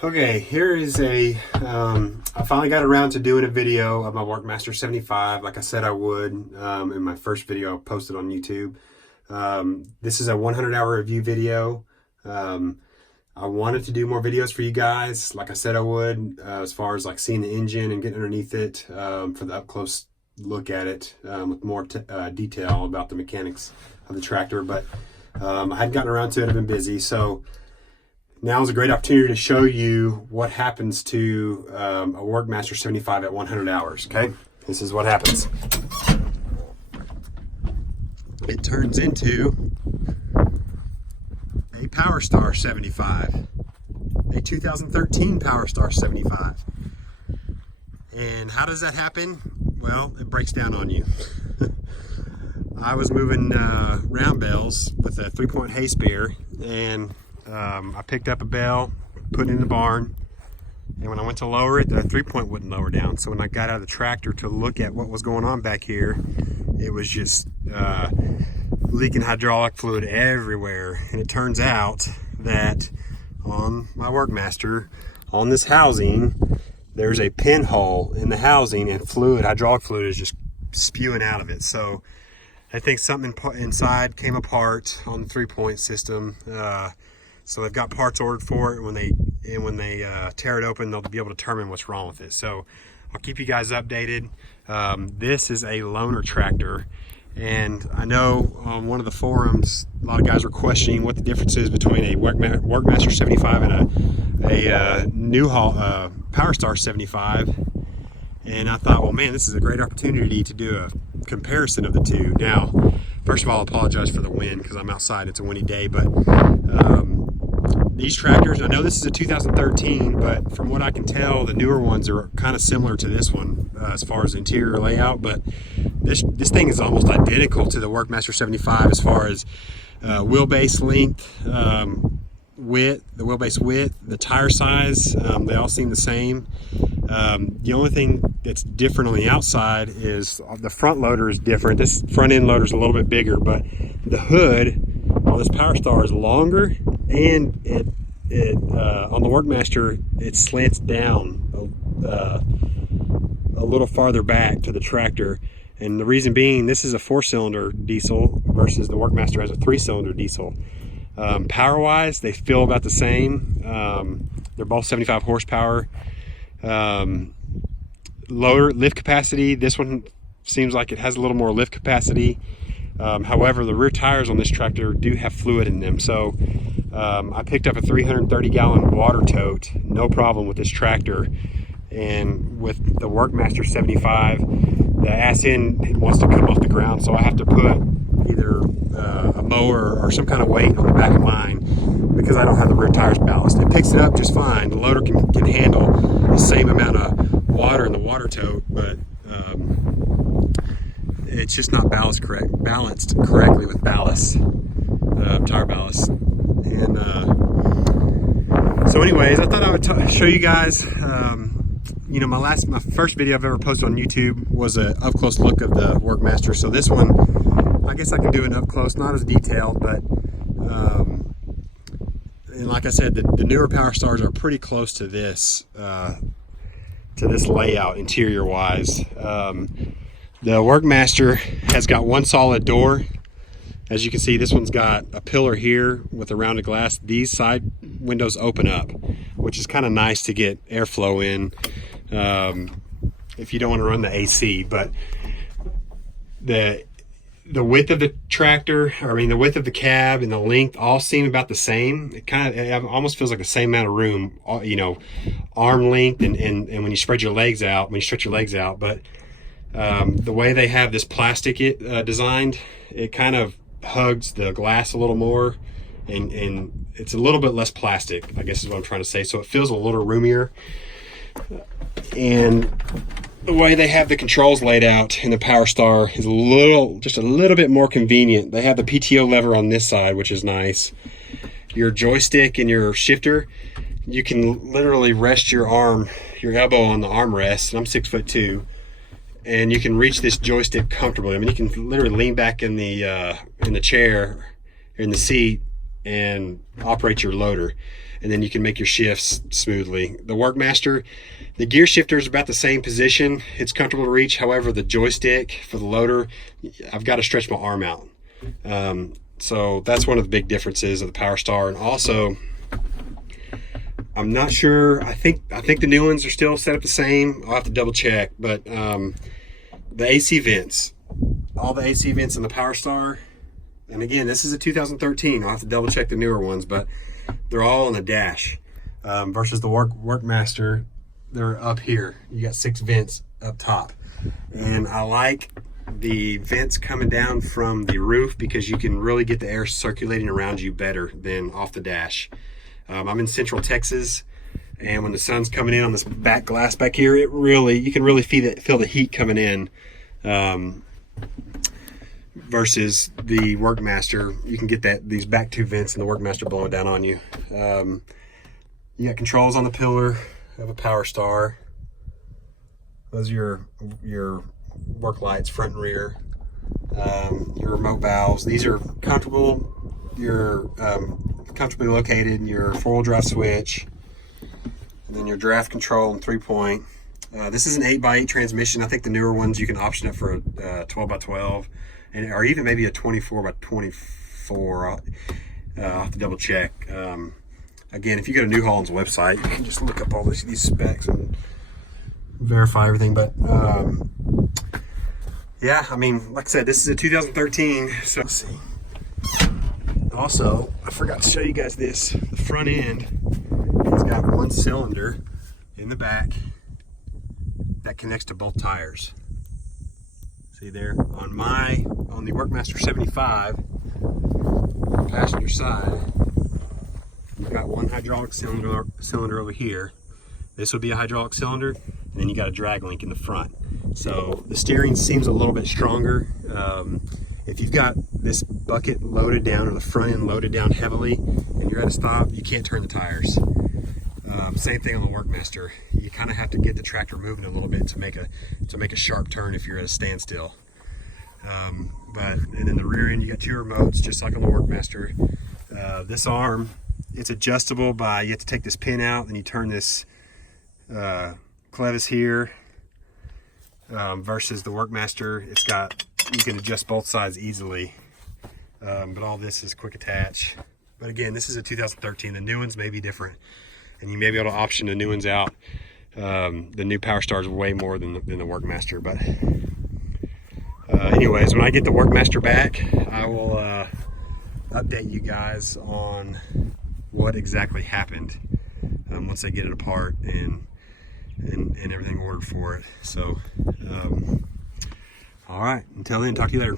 Okay, here is I finally got around to doing a video of my Workmaster 75 like I said I would in my first video I posted on YouTube. This is a 100-hour review video. I wanted to do more videos for you guys like I said I would, as far as like seeing the engine and getting underneath it for the up-close look at it with more detail about the mechanics of the tractor, but I hadn't gotten around to it. I've been busy, so now is a great opportunity to show you what happens to a Workmaster 75 at 100 hours, okay? This is what happens. It turns into a Powerstar 75, a 2013 Powerstar 75. And how does that happen? Well, it breaks down on you. I was moving round bales with a 3-point hay spear, and I picked up a bale, put it in the barn, and when I went to lower it, the 3-point wouldn't lower down. So when I got out of the tractor to look at what was going on back here, it was just leaking hydraulic fluid everywhere. And it turns out that on my Workmaster, on this housing, there's a pinhole in the housing, and hydraulic fluid is just spewing out of it. So I think something inside came apart on the 3-point system. So they've got parts ordered for it. When they tear it open, they'll be able to determine what's wrong with it. So I'll keep you guys updated. This is a loaner tractor, and I know on one of the forums, a lot of guys were questioning what the difference is between a Workmaster 75 and a new Powerstar 75. And I thought, well, man, this is a great opportunity to do a comparison of the two. Now, first of all, I apologize for the wind because I'm outside. It's a windy day, but these tractors, I know this is a 2013, but from what I can tell, the newer ones are kind of similar to this one as far as interior layout. But this thing is almost identical to the Workmaster 75 as far as wheelbase length, wheelbase width, the tire size. They all seem the same. The only thing that's different on the outside is the front loader is different. This front end loader is a little bit bigger, but the hood on this Powerstar is longer, and it on the Workmaster it slants down a little farther back to the tractor. And the reason being, this is a 4-cylinder diesel versus the Workmaster has a 3-cylinder diesel. Power wise, they feel about the same. They're both 75 horsepower. Lower lift capacity, this one seems like it has a little more lift capacity. However, the rear tires on this tractor do have fluid in them. So I picked up a 330-gallon water tote, no problem with this tractor. And with the Workmaster 75, the ass end wants to come off the ground, so I have to put either a mower or some kind of weight on the back of mine because I don't have the rear tires ballast. It picks it up just fine. The loader can handle the same amount of water in the water tote, but it's just not balanced correctly with ballast, tire ballast. And so anyways, I thought I would show you guys, you know, my first video I've ever posted on YouTube was an up-close look of the Workmaster. So this one, I guess I can do an up-close, not as detailed, but and like I said, the newer Powerstars are pretty close to this layout interior-wise. The Workmaster has got one solid door. As you can see, this one's got a pillar here with a rounded glass. These side windows open up, which is kind of nice to get airflow in if you don't want to run the AC. But the width of the tractor, the width of the cab and the length all seem about the same. It almost feels like the same amount of room, you know, arm length and when you spread your legs out, when you stretch your legs out. But the way they have this plastic designed, it kind of hugs the glass a little more, and it's a little bit less plastic, I guess is what I'm trying to say. So it feels a little roomier. And the way they have the controls laid out in the Powerstar is just a little bit more convenient. They have the PTO lever on this side, which is nice. Your joystick and your shifter, you can literally rest your elbow on the armrest, and I'm 6'2", and you can reach this joystick comfortably. I mean, you can literally lean back in the chair, in the seat, and operate your loader. and then you can make your shifts smoothly. The Workmaster, the gear shifter is about the same position. It's comfortable to reach. However, the joystick for the loader, I've got to stretch my arm out. So that's one of the big differences of the Powerstar. And also, I'm not sure, I think the new ones are still set up the same. I'll have to double check, but the AC vents, all the AC vents in the Powerstar, and again, this is a 2013. I'll have to double check the newer ones, but they're all on the dash. Versus the Workmaster, they're up here. You got 6 vents up top. And I like the vents coming down from the roof because you can really get the air circulating around you better than off the dash. I'm in Central Texas, and when the sun's coming in on this back glass back here, you can really feel the heat coming in. Versus the Workmaster, you can get these back 2 vents in the Workmaster blowing down on you. You got controls on the pillar of a Powerstar. Those are your work lights, front and rear. Your remote valves. These are comfortable. You're comfortably located. Your 4-wheel drive switch, and then your draft control and 3-point. This is an 8x8 transmission. I think the newer ones you can option it for a 12x12. Or even maybe a 24x24. I'll have to double check. Again, if you go to New Holland's website, you can just look up all these specs and verify everything. But yeah, I mean, like I said, this is a 2013. So let's see. Also, I forgot to show you guys this. The front end has got 1 cylinder in the back that connects to both tires. See there, on the Workmaster 75, passenger side, you've got 1 hydraulic cylinder over here. This would be a hydraulic cylinder, and then you got a drag link in the front. So the steering seems a little bit stronger. If you've got this bucket loaded down, or the front end loaded down heavily, and you're at a stop, you can't turn the tires. Same thing on the Workmaster. You kind of have to get the tractor moving a little bit to make a sharp turn if you're at a standstill. And then the rear end, you got 2 remotes, just like on the Workmaster. This arm, it's adjustable by, you have to take this pin out, and you turn this clevis here. Versus the Workmaster, you can adjust both sides easily. But all this is quick attach. But again, this is a 2013. The new ones may be different, and you may be able to option the new ones out. The new Powerstar is way more than the Workmaster. But anyways, when I get the Workmaster back, I will update you guys on what exactly happened once I get it apart and everything ordered for it. So all right, until then, talk to you later.